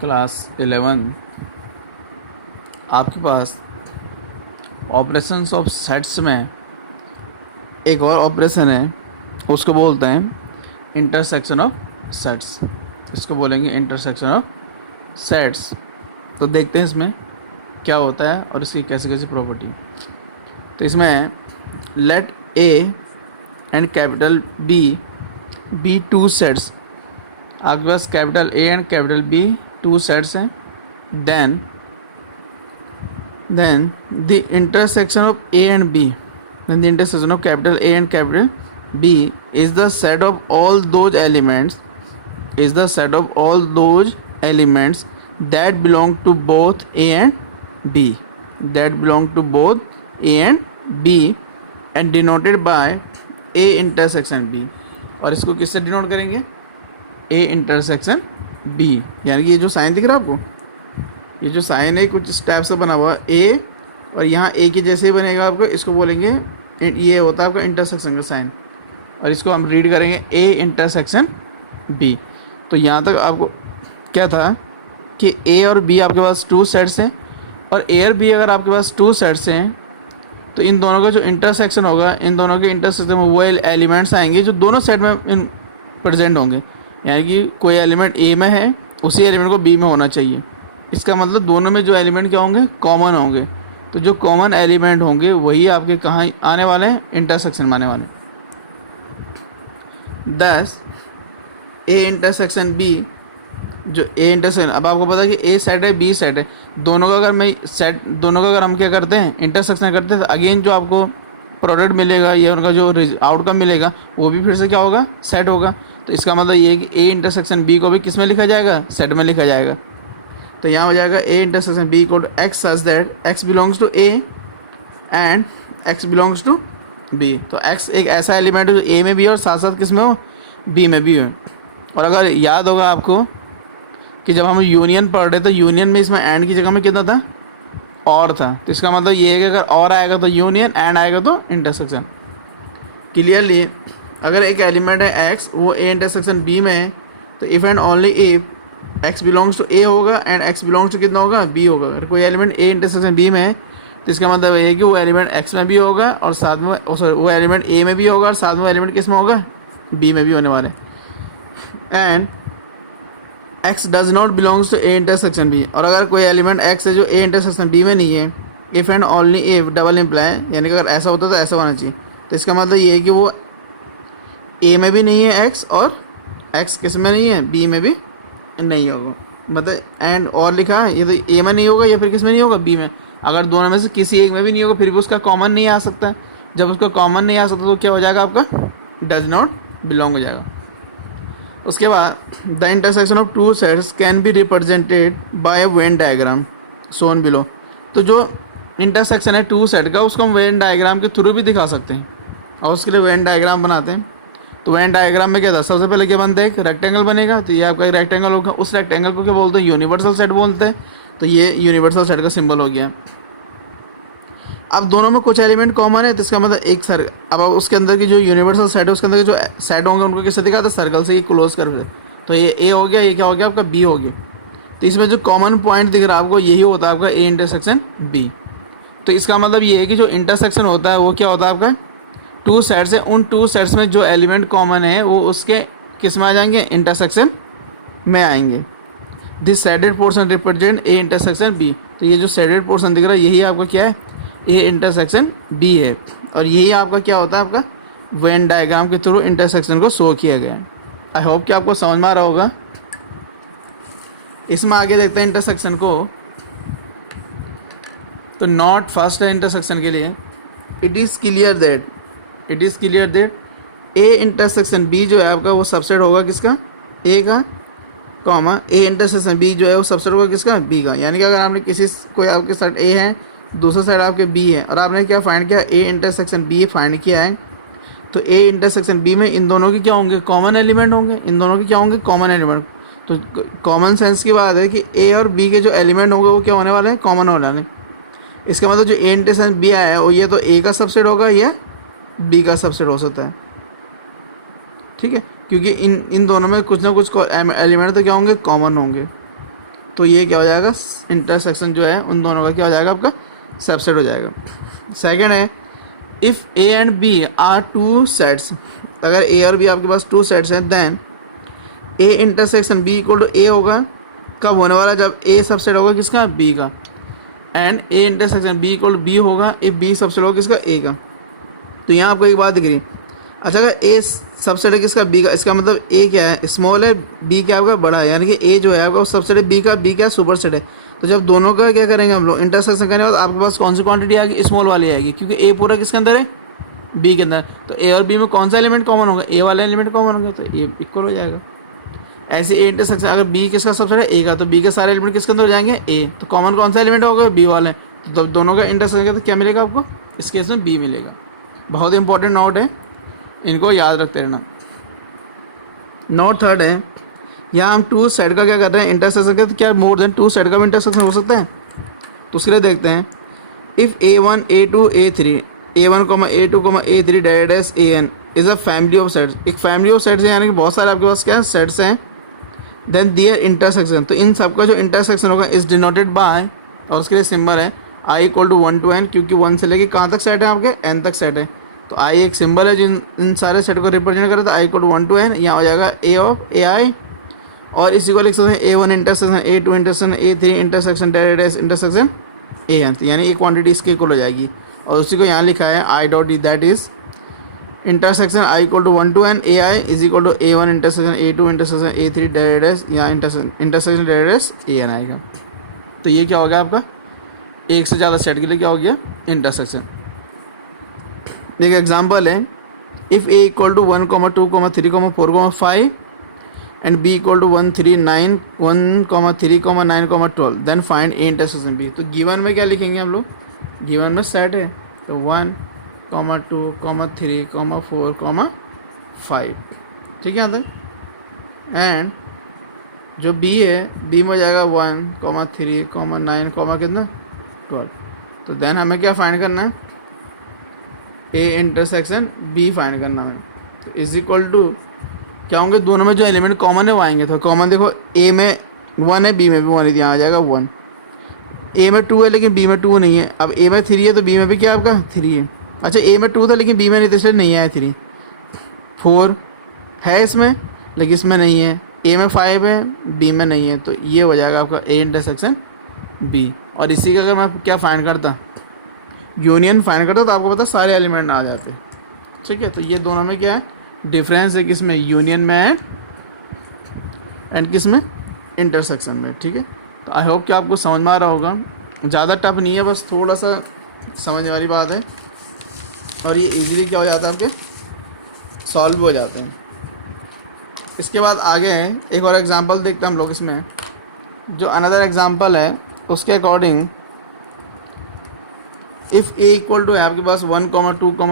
Class 11 आपके पास operations of sets में एक और ऑपरेशन है, उसको बोलते हैं इंटरसेक्शन ऑफ सेट्स। इसको बोलेंगे इंटरसेक्शन ऑफ सेट्स। तो देखते हैं इसमें क्या होता है और इसकी कैसे कैसे प्रॉपर्टी। तो इसमें let A and capital B two sets. आपके पास capital A and capital B two sets हैं। Then the intersection of A and B, then the intersection of capital A and capital B is the set of all those elements that belong to both A and B, and denoted by A intersection B। और इसको किससे denote करेंगे? A intersection B। यानी कि ये जो sign दिख रहा है आपको, ये जो साइन है कुछ स्टेप से बना हुआ A, और यहाँ A के जैसे ही बनेगा आपको, इसको बोलेंगे, ये होता है आपका इंटरसेक्शन का साइन। और इसको हम रीड करेंगे A इंटरसेक्शन B। तो यहाँ तक आपको क्या था कि A और B आपके पास टू सेट्स हैं, और A और B अगर आपके पास टू सेट्स हैं तो इन दोनों का जो इंटरसेक्शन होगा, इन दोनों के इंटरसेक्शन में वो एलिमेंट्स आएंगे जो दोनों सेट में प्रेजेंट होंगे। यानी कि कोई एलिमेंट A में है, उसी एलिमेंट को B में होना चाहिए। इसका मतलब दोनों में जो एलिमेंट क्या होंगे? कॉमन होंगे। तो जो कॉमन एलिमेंट होंगे वही आपके कहाँ आने वाले हैं? इंटरसेक्शन में आने वाले। दस ए इंटरसेक्शन बी, जो ए इंटरसेक्शन, अब आपको पता है कि ए सेट है बी सेट है, दोनों का अगर हम क्या करते हैं? इंटरसेक्शन करते हैं, तो अगेन जो आपको प्रोडक्ट मिलेगा या उनका जो आउटकम मिलेगा वो भी फिर से क्या होगा? सेट होगा। तो इसका मतलब ये है कि ए इंटरसेक्शन बी को भी किस में लिखा जाएगा? सेट में लिखा जाएगा। तो यहाँ हो जाएगा A intersection B equal to x such that x belongs to A and x belongs to B. तो एक्स एक ऐसा एलिमेंट है जो ए में भी है और साथ साथ किस में हो? बी में भी हो। और अगर याद होगा आपको कि जब हम यूनियन पढ़ रहे तो यूनियन में इसमें एंड की जगह में कितना था? और था। तो इसका मतलब ये है कि अगर और आएगा तो यूनियन, एंड आएगा तो इंटरसेक्शन। क्लियरली अगर एक एलिमेंट है एक्स, वो ए इंटरसेक्शन बी में है, तो if and only if x belongs to a होगा एंड x बिलोंग्स टू कितना होगा? b होगा। अगर कोई एलिमेंट a इंटरसेक्शन b में है तो इसका मतलब ये है कि वो एलिमेंट x में भी होगा और साथ में वो एलिमेंट a में भी होगा और साथ में एलिमेंट किस में होगा? b में भी होने वाले। And x does not belongs to a intersection b। और अगर कोई एलिमेंट x है जो a इंटरसेक्शन b में नहीं है, if and only if double imply, यानी कि अगर ऐसा होता तो ऐसा होना चाहिए। तो इसका मतलब ये है कि वो a में भी नहीं है x, और x किस में नहीं है? b में भी नहीं होगा। मतलब एंड और लिखा है, ये तो ए में नहीं होगा या फिर किस में नहीं होगा? बी में। अगर दोनों में से किसी एक में भी नहीं होगा फिर भी उसका कॉमन नहीं आ सकता। जब उसका कॉमन नहीं आ सकता तो क्या हो जाएगा आपका? डज नॉट बिलोंग हो जाएगा। उसके बाद the intersection of two sets can be represented by Venn diagram Son below. तो जो इंटरसेक्शन है टू सेट का, उसको हम वेन डायग्राम के थ्रू भी दिखा सकते हैं, और उसके लिए वेन डायग्राम बनाते हैं। तो वेन डायग्राम में क्या था? सबसे पहले क्या बनता है? एक रेक्टेंगल बनेगा। तो ये आपका एक रेक्टेंगल होगा, उस रेक्टेंगल को क्या बोलते हैं? यूनिवर्सल सेट बोलते हैं। तो ये यूनिवर्सल सेट का सिंबल हो गया। अब दोनों में कुछ एलिमेंट कॉमन है, तो इसका मतलब एक सर्कल, अब उसके अंदर की जो यूनिवर्सल सेट है उसके अंदर के जो सेट होंगे उनको किससे दिखाते हैं? सर्कल से। ये क्लोज कर दे। तो ये ए हो गया, ये क्या हो गया आपका? बी हो गया। तो इसमें जो कॉमन पॉइंट दिख रहा है आपको, यही होता है आपका ए इंटरसेक्शन बी। तो इसका मतलब ये है कि जो इंटरसेक्शन होता है वो क्या होता है आपका? टू सेट्स है, उन टू सेट्स में जो एलिमेंट कॉमन है वो उसके किस में आ जाएंगे? इंटरसेक्शन में आएंगे। This shaded portion represent A intersection B. तो ये जो शेडेड पोर्शन दिख रहा है यही आपका क्या है? ए इंटरसेक्शन बी है। और यही आपका क्या होता है? आपका वेन डायग्राम के थ्रू इंटरसेक्शन को शो किया गया है। आई होप कि आपको समझ में आ रहा होगा। इसमें आगे देखते हैं इंटरसेक्शन को। तो नॉट फर्स्ट है इंटरसेक्शन के लिए, it is clear that A intersection B जो है आपका वो सबसेट होगा किसका? ए का, कॉमा ए इंटरसेक्शन बी जो है वो सबसेट होगा किसका? बी का। यानी कि अगर आपने कोई आपके साइड ए है, दूसरा साइड आपके बी है, और आपने क्या फाइंड किया? ए इंटरसेक्शन बी फाइंड किया है। तो ए इंटरसेक्शन बी में इन दोनों के क्या होंगे? कॉमन एलिमेंट होंगे। इन दोनों के क्या होंगे? Common element. तो कॉमन सेंस की बात है कि ए और बी के जो एलिमेंट होंगे वो क्या होने वाले हैं? कॉमन होने वाले हैं। इसका मतलब जो ए इंटरसेक्शन बी आया है वो ये तो ए का सबसेट होगा या बी का सबसेट हो सकता है। ठीक है, क्योंकि इन दोनों में कुछ ना कुछ एलिमेंट तो क्या होंगे? कॉमन होंगे। तो ये क्या हो जाएगा, इंटरसेक्शन जो है उन दोनों का क्या हो जाएगा, आपका सबसेट हो जाएगा। सेकंड है, if A and B are two sets, अगर ए और बी आपके पास टू सेट्स हैं, then A intersection B equal to A होगा। कब होने वाला, जब ए सबसेट होगा किसका, बी का, and A intersection B equal to B होगा इफ बी सबसेट होगा किसका, ए का। तो यहाँ आपको एक बात दिख रही है, अच्छा अगर ए सबसेट है किसका, बी का, इसका मतलब ए क्या है, स्मॉल है, बी क्या आपका बड़ा है, यानी कि ए जो है आपका वो सबसेट है बी का, बी क्या सुपर सेट है। तो जब दोनों का क्या करेंगे हम लोग, इंटरसेक्शन करने के बाद आपके पास कौन सी क्वांटिटी आएगी, स्मॉल वाली आएगी, क्योंकि ए पूरा किसके अंदर है, बी के अंदर। तो ए और बी में कौन सा एलिमेंट कॉमन होगा, ए वाला एलिमेंट कॉमन होगा, तो ए इक्वल हो जाएगा। ऐसे ए इंटरसेक्शन, अगर बी किसका सबसेट है, ए का, तो बी के सारे एलिमेंट किसके अंदर हो जाएंगे, ए। तो कॉमन कौन सा एलिमेंट होगा, बी वाला है। तो दोनों का इंटरसेक्शन तो क्या मिलेगा आपको, इस केस में बी मिलेगा। बहुत इंपॉर्टेंट नोट है, इनको याद रखते रहना। नोट थर्ड है, यहाँ हम टू साइड का क्या कर रहे हैं, इंटरसेक्शन का, तो क्या मोर देन टू साइड का भी इंटरसेक्शन हो सकता है। तो उसके लिए देखते हैं, if A1 A2 A3 A1 A2 A3 dash dash AN is a family of sets, एक फैमिली ऑफ सेट्स है, यानी कि बहुत सारे आपके पास क्या सेट्स हैं, देन दियर इंटरसेक्शन, तो इन सबका जो इंटरसेक्शन होगा इज डिनोटेड बाय, और उसके लिए सिंबल है I equal to 1 to n, क्योंकि 1 से लेके कहाँ तक सेट है आपके, n तक सेट है। तो I एक सिंबल है जो इन सारे सेट को रिप्रेजेंट करे, तो I equal to 1 to n, यहाँ हो जाएगा A ऑफ AI, और इसी को लिख सकते हैं A1 intersection A2 intersection A3 intersection dash intersection AN, तो यानी ये क्वांटिटी इसके इक्वल हो जाएगी। और उसी को यहाँ लिखा है I dot D, that is intersection I equal to 1 to n AI is equal to A1 intersection A2 intersection A3 dash, यहाँ इंटरसेक्शन डैश AN आएगा। तो ये क्या हो गया आपका, एक से ज़्यादा सेट के लिए क्या हो गया, इंटरसेक्शन। एक एग्जांपल है, if A equal to 1, 2, 3, 4, 5 and B equal to 1, 3, 9, 1, 3, 9, 12, then find A intersection B। तो गिवन में क्या लिखेंगे हम लोग, गिवन में सेट है, तो 1, 2, 3, 4, 5, ठीक है यहाँ तक। एंड जो B है, B में हो जाएगा 1, 3, 9, कितना 12। तो देन हमें क्या फाइंड करना है, A इंटरसेक्शन B फाइंड करना है। तो इज इक्वल टू क्या होंगे, दोनों में जो एलिमेंट कॉमन है वो आएंगे। तो कॉमन देखो, A में 1 है, B में भी 1 है, यहाँ आ जाएगा 1। A में 2 है लेकिन B में 2 नहीं है। अब A में 3 है तो B में भी क्या आपका 3 है। अच्छा A में 2 था लेकिन B में नहीं था, इसलिए नहीं आया 3। 4 है इसमें लेकिन इसमें नहीं है। A में 5 है, B में नहीं है, तो ये हो जाएगा आपका A इंटरसेक्शन B। और इसी का अगर मैं क्या फाइंड करता, यूनियन फाइंड करता, तो आपको पता सारे एलिमेंट आ जाते, ठीक है। तो ये दोनों में क्या है, डिफरेंस है, किस में, यूनियन में एंड किस में, इंटरसेक्शन में, ठीक है। तो आई होप कि आपको समझ में आ रहा होगा, ज़्यादा टफ नहीं है, बस थोड़ा सा समझने वाली बात है, और ये इजीली क्या हो जाता है, आपके सॉल्व भी हो जाते हैं। इसके बाद आगे है एक और एग्जांपल देखते हैं हम लोग इसमें। जो अनदर एग्जांपल है उसके according, if A equal to है आपके पास 1, 2,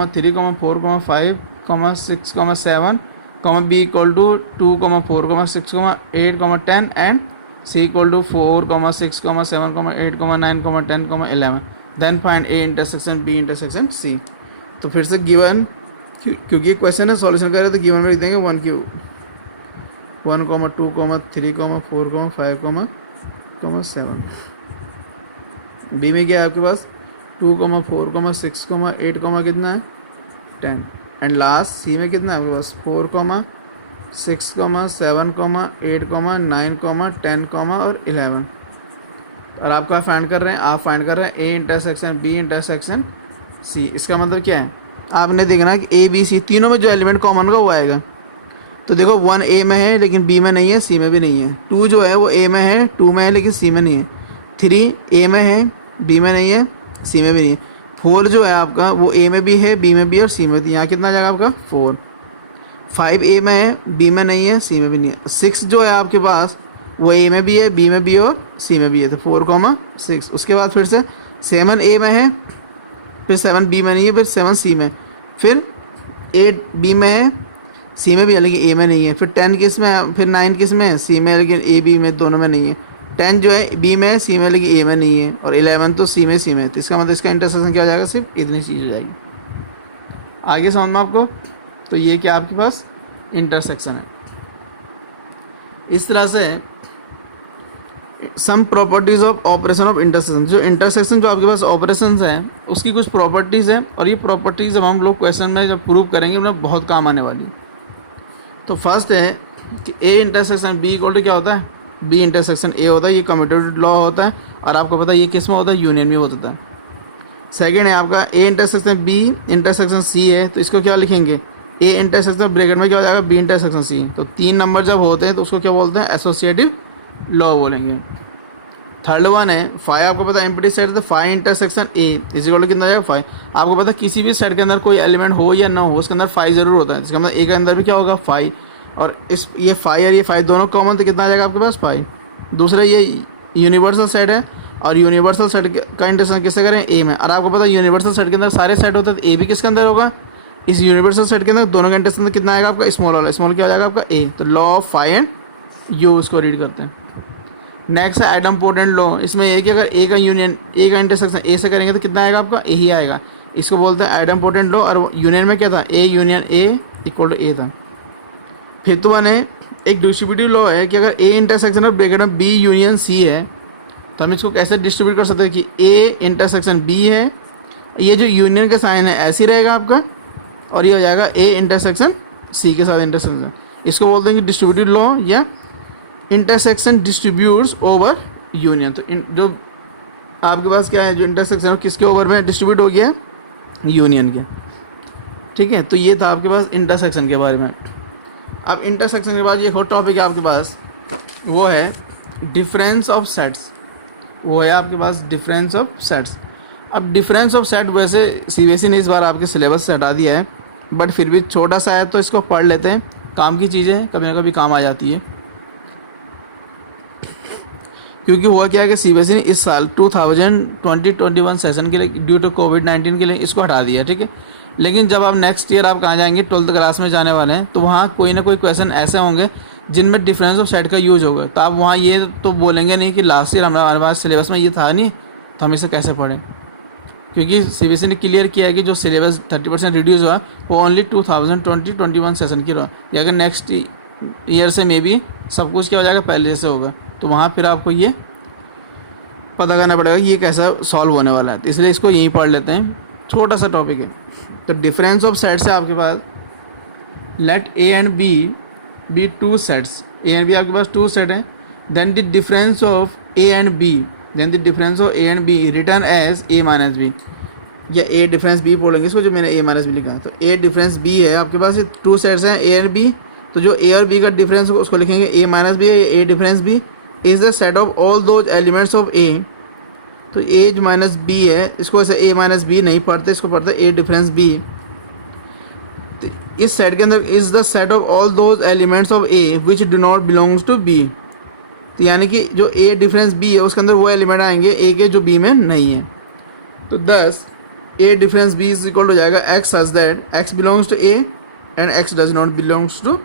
3, 4, 5, 6, 7, B equal to 2, 4, 6, 8, 10 and C equal to 4, 6, 7, 8, 9, 10, 11, then find A intersection B intersection C। तो फिर से गिवन, क्योंकि क्वेश्चन है सॉल्यूशन कर रहे तो गिवन में लिख देंगे 1, 2, 3, 4, 5, 7। B में क्या है आपके पास 2, 4, 6, 8, कितना है 10, एंड लास्ट C में कितना है आपके पास 4, 6, 7, 8, 9, 10, और 11। और आप क्या फाइंड कर रहे हैं, आप फाइंड कर रहे हैं A intersection B intersection C। इसका मतलब क्या है, आपने देखना है कि A B C तीनों में जो एलिमेंट कॉमन का वो आएगा। तो देखो 1 A में है लेकिन B में नहीं है, C में भी नहीं है। 2 जो है वो A में है, 2 में है लेकिन C में नहीं है। 3 A में है, B में नहीं है, C में भी नहीं है। 4 जो है आपका वो A में भी है, B में भी है और C में भी। यहाँ कितना आ जाएगा आपका 4। 5 A में है, B में नहीं है, C में भी नहीं है। 6 जो है आपके पास वो A में भी है, B में भी है और C में भी है, तो 4, 6। उसके बाद फिर से 7 A में है, फिर 7 B में नहीं है, फिर 7 C में, फिर 8 B में है, C में भी है लेकिन A में नहीं है, फिर 10 किस में है, फिर 9 किस में है, C में, लेकिन A B में दोनों में नहीं है। 10 जो है B में है, C में, लेकिन A में नहीं है, और 11 तो C में। तो इसका मतलब इसका इंटरसेक्शन क्या हो जाएगा, सिर्फ इतनी चीज़ हो जाएगी। आगे समझ में आपको, तो ये क्या आपके पास इंटरसेक्शन है। इस तरह से some properties of operation of intersection, जो इंटरसेक्शन जो आपके पास ऑपरेशंस हैं उसकी कुछ प्रॉपर्टीज़ हैं, और ये प्रॉपर्टीज़ जब हम लोग क्वेश्चन में जब प्रूव करेंगे उन्हें बहुत काम आने वाली। तो फर्स्ट है कि A intersection B equal to क्या होता है, बी इंटरसेक्शन ए होता है, ये कम्यूटेटिव लॉ होता है, और आपको पता है ये किस में होता है, यूनियन में होता है। सेकेंड है आपका A intersection B intersection C है, तो इसको क्या लिखेंगे, ए इंटरसेक्शन ब्रैकेट में क्या हो जाएगा, बी इंटरसेक्शन सी। तो 3 नंबर जब होते हैं तो उसको क्या बोलते हैं, एसोसिएटिव लॉ बोलेंगे। थर्ड वन है फाइव, आपको पता है एम्प्टी सेट, तो phi intersection A is equal to कितना जाएगा, फाइव। आपको पता है किसी भी सेट के अंदर कोई एलिमेंट हो या ना हो उसके अंदर फाइव जरूर होता है, इसका मतलब ए के अंदर भी क्या होगा, फाइव, और इस ये फाइव और ये फाइव दोनों कॉमन, तो कितना आ जाएगा आपके पास, फाइव। दूसरा ये यूनिवर्सल सेट है, और यूनिवर्सल सेट का इंटरसेक्शन किससे करें, ए में, और आपको पता है यूनिवर्सल सेट के अंदर सारे सेट होते हैं, तो ए भी किसके अंदर होगा, इस यूनिवर्सल सेट के अंदर दोनों का इंटरसेक्शन कितना आएगा आपका, स्मॉल वाला, स्मॉल क्या हो जाएगा आपका ए। तो law of five and you इसको रीड करते हैं। नेक्स्ट है आइडम्पोटेंट लॉ, इसमें ये कि अगर ए का यूनियन, ए का इंटरसेक्शन ए से करेंगे तो कितना आएगा आपका, ए ही आएगा, इसको बोलते हैं आइडम्पोटेंट लॉ। और यूनियन में क्या था, A union A equal to A था। फिफ्थ वन है एक डिस्ट्रीब्यूटिव लॉ है कि अगर ए इंटरसेक्शन और ब्रैकेट में बी यूनियन सी है, तो हम इसको कैसे डिस्ट्रीब्यूट कर सकते हैं कि ए इंटरसेक्शन बी है, ये जो यूनियन का साइन है ऐसे ही रहेगा आपका, और ये हो जाएगा ए इंटरसेक्शन सी के साथ इंटरसेक्शन, इसको बोलते हैं कि डिस्ट्रीब्यूटिव लॉ या इंटरसेक्शन डिस्ट्रीब्यूट्स ओवर यूनियन। तो जो आपके पास क्या है, जो इंटरसेक्शन किसके ओवर में डिस्ट्रीब्यूट हो गया है, यूनियन के। ठीक है, तो ये था आपके पास इंटरसेक्शन के बारे में। अब इंटरसेक्शन के बाद एक और टॉपिक है आपके पास, वो है डिफरेंस ऑफ सेट्स, वो है आपके पास डिफरेंस ऑफ सेट्स। अब डिफरेंस ऑफ सेट वैसे सीबीएसई ने इस बार आपके सिलेबस से हटा दिया है, बट फिर भी छोटा सा है तो इसको पढ़ लेते हैं, काम की चीज़ें कभी ना कभी काम आ जाती है। क्योंकि हुआ क्या है कि सीबीएसई ने इस साल 2020-21 सेशन के लिए ड्यू टू कोविड-19 के लिए इसको हटा दिया, ठीक है। लेकिन जब आप नेक्स्ट ईयर आप कहाँ जाएंगे, 12th क्लास में जाने वाले हैं, तो वहाँ कोई ना कोई क्वेश्चन ऐसे होंगे जिनमें डिफरेंस ऑफ सेट का यूज होगा। तो आप वहाँ ये तो बोलेंगे नहीं कि लास्ट ईयर हमारे पास सिलेबस में ये था नहीं, तो हम इसे कैसे पढ़ें, क्योंकि सीबीएसई ने क्लियर किया है कि जो सिलेबस 30% रिड्यूस हुआ वो ओनली 2020-21 सेशन की रहा, या अगर नेक्स्ट ईयर से मे बी सब कुछ क्या हो जाएगा, पहले जैसे होगा, तो वहाँ फिर आपको ये पता करना पड़ेगा कि ये कैसा सॉल्व होने वाला है। तो इसलिए इसको यहीं पढ़ लेते हैं, छोटा सा टॉपिक है। तो डिफरेंस ऑफ सेट्स है आपके पास, let A and B two sets, A and B आपके पास टू सेट हैं, then the difference of A and B, then the difference of A and B return as A minus B, या A difference B बोलेंगे इसको, जो मैंने ए minus B लिखा है। तो ए डिफरेंस बी है आपके पास, ये टू सेट्स हैं ए एंड बी, तो जो ए और बी का डिफरेंस होगा उसको लिखेंगे A minus B, A difference B is the set of all those elements of A. तो ए जो माइनस बी है इसको ऐसे ए माइनस बी नहीं पढ़ते, इसको पढ़ते ए डिफरेंस बी। तो इस सेट के अंदर is the set of all those elements of A which do not belongs to B. तो यानी कि जो ए डिफरेंस बी है उसके अंदर वो एलिमेंट आएंगे ए के जो बी में नहीं है। तो thus A difference B is equal हो जाएगा x such that x belongs to A and x does not belongs to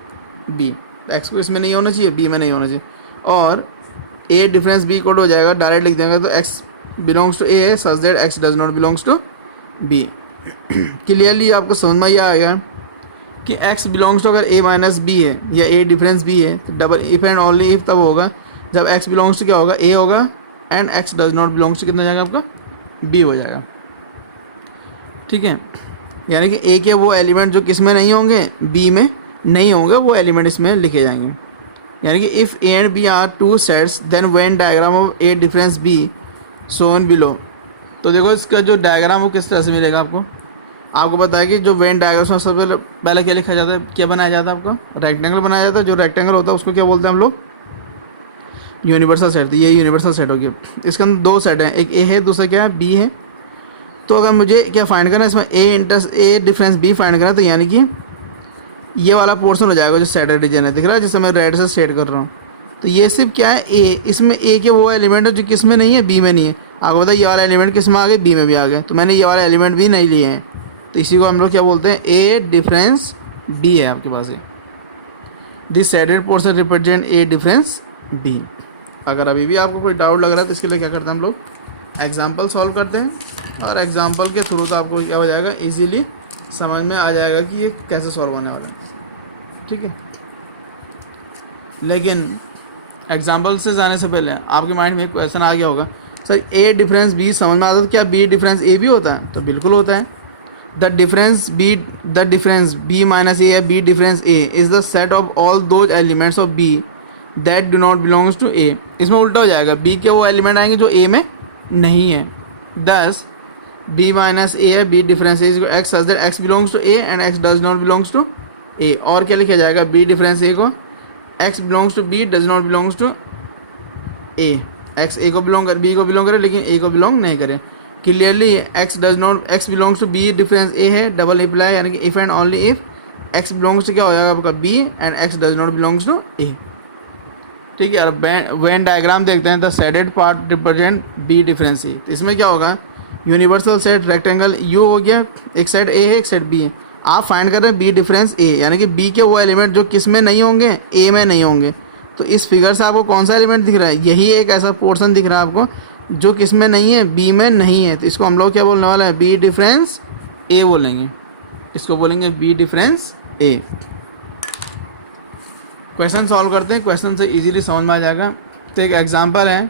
B. X को इसमें नहीं होना चाहिए, बी में नहीं होना चाहिए, और ए डिफरेंस बी इक्वल हो जाएगा, डायरेक्ट लिख देंगे तो x belongs to A such that x does not belongs to B. Clearly आपको समझ में यह आएगा कि x बिलोंग्स टू अगर a माइनस बी है या a डिफरेंस b है, तो double if and only if तब होगा जब x बिलोंग्स टू क्या होगा, a होगा, and x does not belongs to कितना जाएगा आपका, b हो जाएगा। ठीक है, यानी कि a के वो एलिमेंट जो किस में नहीं होंगे, b में नहीं होंगे, वो एलिमेंट इसमें लिखे जाएंगे। यानी कि if a and b are two sets then Venn diagram of a difference b shown below. तो देखो इसका जो डायग्राम वो किस तरह से मिलेगा आपको, आपको पता है कि जो वेन डायग्राम में सबसे पहले क्या लिखा जाता है, क्या बनाया जाता है, आपका रेक्टेंगल बनाया जाता है। जो रेक्टेंगल होता है उसको क्या बोलते हैं हम लोग, यूनिवर्सल सेट। तो ये यूनिवर्सल सेट हो गया, इसके अंदर दो सेट हैं, एक ए है दूसरा क्या है, बी है। तो अगर मुझे क्या फाइंड करना है इसमें, ए डिफरेंस बी फाइंड करना है, तो यानी कि ये वाला पोर्शन हो जाएगा जो सेट रीजन है, दिख रहा है जिससे मैं रेड से सेट कर रहा हूँ। तो ये सिर्फ क्या है, ए, इसमें ए के वो एलिमेंट है जो किस में नहीं है, बी में नहीं है। आपको पता है ये वाला एलिमेंट किस में आ गए, बी में भी आ गए, तो मैंने ये वाला एलिमेंट भी नहीं लिए हैं, तो इसी को हम लोग क्या बोलते हैं, ए डिफरेंस बी है आपके पास। This shaded portion represent A difference B. अगर अभी भी आपको कोई डाउट लग रहा है तो इसके लिए क्या करते हैं हम लोग, एग्जाम्पल सॉल्व करते हैं, और एग्जाम्पल के थ्रू तो आपको क्या हो जाएगा, ईजीली समझ में आ जाएगा कि ये कैसे सॉल्व होने वाला है। ठीक है, लेकिन एग्जाम्पल से जाने से पहले आपके माइंड में एक क्वेश्चन आ गया होगा, सर ए डिफरेंस बी समझ में आता है तो क्या बी डिफरेंस ए भी होता है? तो बिल्कुल होता है। The difference B minus A या B difference A is the set of all those elements of B that do not belongs to A. इसमें उल्टा हो जाएगा, बी के वो एलिमेंट आएंगे जो ए में नहीं है। दस बी माइनस ए है B difference A x such that x belongs to A and x does not belongs to A. और क्या लिखा जाएगा, बी डिफरेंस ए को x belongs to B does not belongs to A. X A को belong कर B को belong करे लेकिन ए को बिलोंग नहीं करे। Clearly x belongs to B difference A है, डबल इम्प्लाई यानी कि if and only if x belongs to क्या हो जाएगा आपका B and x does not belongs to A. ठीक है, और वेन डायग्राम देखते हैं, the shaded part represent B difference A. तो इसमें क्या होगा, यूनिवर्सल सेट रेक्टेंगल यू हो गया, एक साइड ए है एक साइड बी है। आप फाइंड कर रहे हैं बी डिफरेंस ए यानी कि बी के वो एलिमेंट जो किस में नहीं होंगे, ए में नहीं होंगे। तो इस फिगर से आपको कौन सा एलिमेंट दिख रहा है, यही एक ऐसा पोर्शन दिख रहा है आपको जो किस में नहीं है, बी में नहीं है। तो इसको हम लोग क्या बोलने वाले हैं, बी डिफरेंस ए बोलेंगे, इसको बोलेंगे बी डिफरेंस ए। क्वेश्चन सॉल्व करते हैं, क्वेश्चन से इजीली समझ में आ जाएगा। तो एक एग्जांपल है,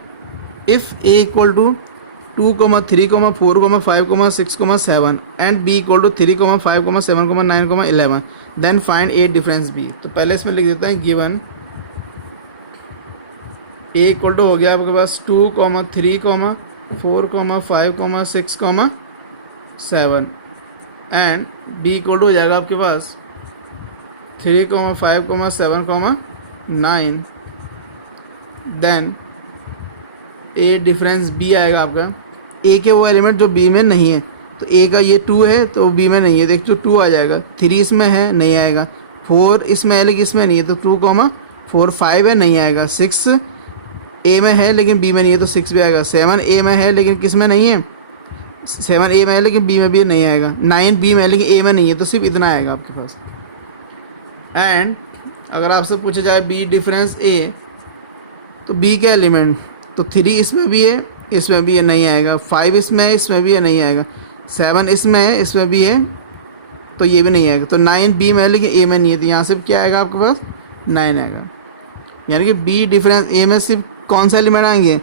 if A equal to 2, 3, 4, 5, 6, 7 and B equal to 3, 5, 7, 9, 11 then find A difference B. तो पहले इसमें लिख देते हैं गिवन ए इक्वल टू हो गया आपके पास 2, 3, 4, 5, 6, 7 एंड बी इक्वल टू हो जाएगा आपके पास 3, 5, 7, 9 देन ए डिफरेंस बी आएगा आपका। ए के वो एलिमेंट जो बी में नहीं है, तो ए का ये 2 है तो बी में नहीं है, देख तो 2 आ जाएगा। 3 इसमें है नहीं आएगा, 4 इसमें है लेकिन इसमें नहीं है तो 2, 4, 5 है नहीं आएगा। 6 ए में है लेकिन बी में नहीं है तो 6 भी आएगा। 7 ए में है लेकिन किस में नहीं है, 7 ए में है लेकिन बी में भी नहीं आएगा। 9 बी में है लेकिन ए में नहीं है तो सिर्फ इतना आएगा आपके पास। एंड अगर आपसे पूछा जाए बी डिफरेंस ए, तो बी के एलिमेंट तो 3 इसमें भी है इसमें भी है नहीं आएगा, 5 इसमें है इसमें भी है नहीं आएगा, 7 इसमें है इसमें भी है तो ये भी नहीं आएगा। तो 9 बी में है लेकिन ए में नहीं है तो यहाँ से क्या आएगा आपके पास 9 आएगा। यानी कि बी डिफरेंस ए में सिर्फ कौन सा एलिमेंट आएंगे,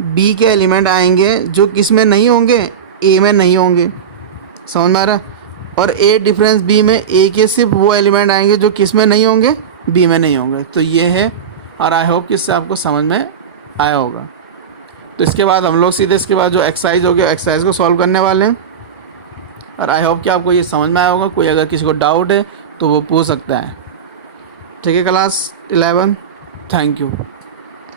बी के एलिमेंट आएंगे जो किस में नहीं होंगे, ए में नहीं होंगे। समझ में आ रहा? और ए डिफरेंस बी में ए के सिर्फ वो एलिमेंट आएंगे जो किस में नहीं होंगे, बी में नहीं होंगे। तो ये है, और आई होप कि इससे आपको समझ में आया होगा। तो इसके बाद हम लोग सीधे इसके बाद जो एक्सरसाइज हो गया एक्सरसाइज को सॉल्व करने वाले हैं, और आई होप कि आपको ये समझ में आया होगा। कोई अगर किसी को डाउट है तो वो पूछ सकता है। ठीक है क्लास 11, थैंक यू।